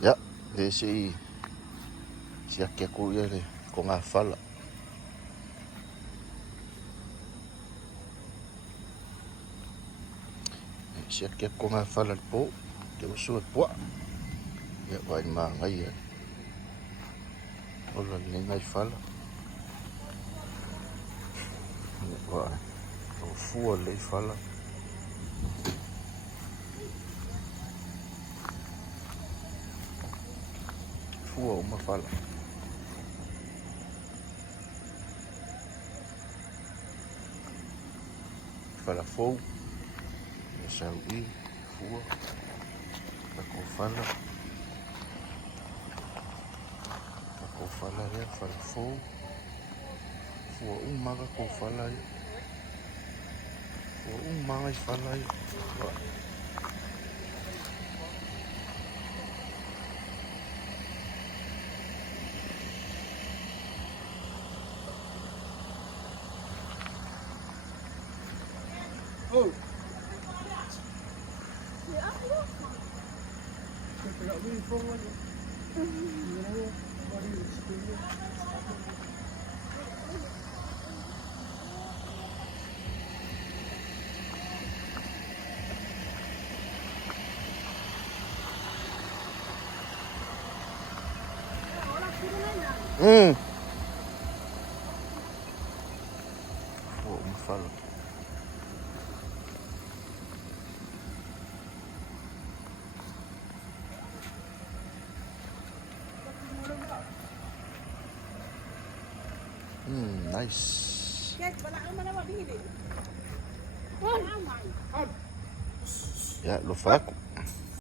Ya, si aki aku ia le ko ngā whala. Si aki aku ngā whala le po, te usu e pua. Ia wai mā ngai ia. Ola ni ngai whala. Ia wai, o fua le whala. Fua uma whala. Whala fou. Ia sau I, fua. Tako whala. Tako whala rea, whala fou. Fua umaga ko whala ia. Fua umaga I whala ia. Oh. Kaya win forward. Fua uma whala. Nice. Ya, lo faco.